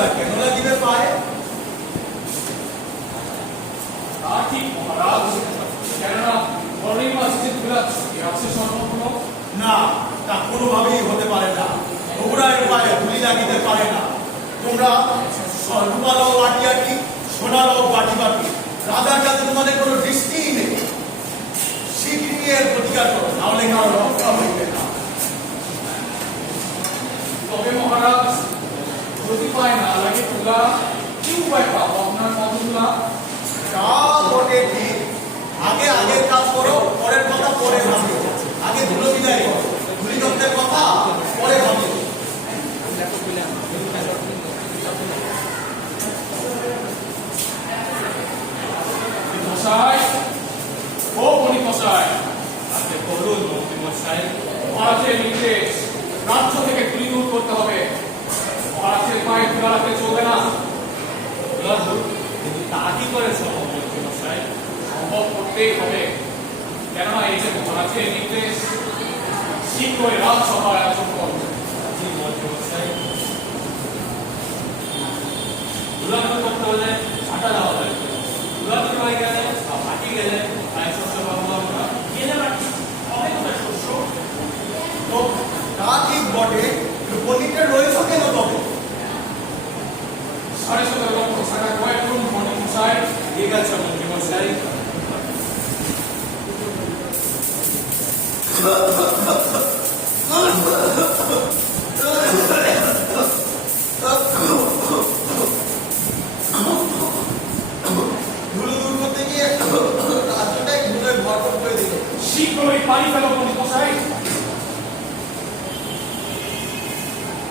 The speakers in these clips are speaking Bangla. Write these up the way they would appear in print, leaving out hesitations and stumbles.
ধুলা কেন লাগিবে পায়ে? তা ঠিক মহারাজ, কেননা বড়ই মাছ যে ধুলা আছে সর্বপ্রথম। না, তা কোনোভাবেই হতে পারে না। ঘোড়ার পায়ে ধুলি লাগিতে পারে না। তোমরা রূপালাও বাটিয়াটি, সোনালাও বাটি বাটি, রাজার কাছে তোমাদের কোনো দৃষ্টিই নেই। শিগগিরই এর প্রতিকার করো, নাহলে কারো রক্ষা হইবে না। তবে মহারাজ, যদি পায় না লাগে ধুলা, কি উপায় পাবো আপনার মতগুলা? তা বটে ঠিক। আগে আগের কাজ করো, পরের কথা পরে ভাবো। আগে ধুলো বিদায় করো, ধুলিতত্ত্বের কথা পরে ভাবো। মশাই, ও মণি মশাই, আপনি বলুন মন্ত্রী মশাই। মহারাজের নির্দেশ, রাজ্য থেকে ধুলি দূর করতে হবে। মহারাজের পায়ে ধুলা রাখতে চলবে না। কিন্তু তা কি করে সম্ভব মন্ত্রী মশাই? সম্ভব করতেই হবে, কেননা এই যে মহারাজের নির্দেশ, শীঘ্রই রাজসভার আয়োজন করবে। জি মন্ত্রী মশাই। দুর্গাপুর করতে হলে ছাটা দেওয়া লাগবে। দুর্গাপুর হয়ে গেলে বা ফাটি গেলে তাই শস্য পাবো আমরা। গেলে বাটি হবে কোথায় শস্য? তো তা ঠিক বটে, পণ্ডিতের রয়েছ কেন তবে? 17.5 লক্ষ টাকা ক্রয় করুন মণি মশাই। ঠিক আছে মন্ত্রী মশাই। ধুলো দূর করতে গিয়ে রাজ্যটাই ধুলোয় ভরপুর করে দিল। শীঘ্রই পানি ফেলো মণি মশাই।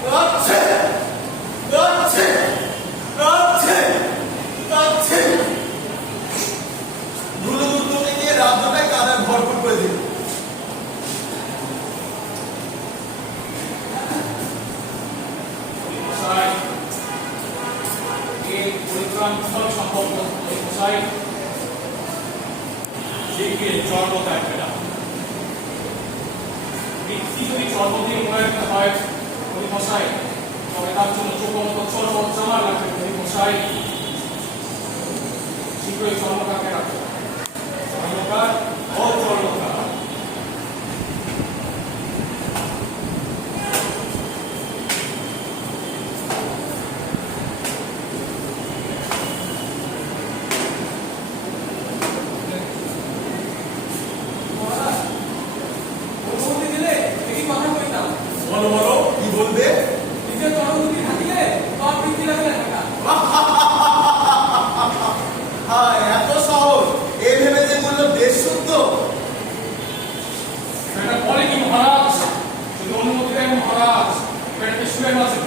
কাঁদছে, কাঁদছে, কাঁদছে, কাঁদছে। ধুলো দূর করতে গিয়ে রাজ্যটাই কাদায় ভরপুর করে দিল। মশাই, এই পরিত্রাণ কিভাবে সম্ভব মণি মশাই? শিগগির চর্ম কাটবে না। ব্যক্তি যদি চর্ম দিয়ে মোড়াইতে হয় মণি মশাই, তবে তার জন্য চোখমত চর্ম জামা লাগবে মণি মশাই। শীঘ্রই চর্ম কাটতে রাখবে। চর্মকার ও চর্মকার। বলো বলো, কি বলবে? হায়, এত সহজ! এই ভেবে যে বললো দেশ শুদ্ধ। এটা বলে কি মহারাজ? যদি অনুমতি দেন মহারাজ, এটা শুয়ে মাঝে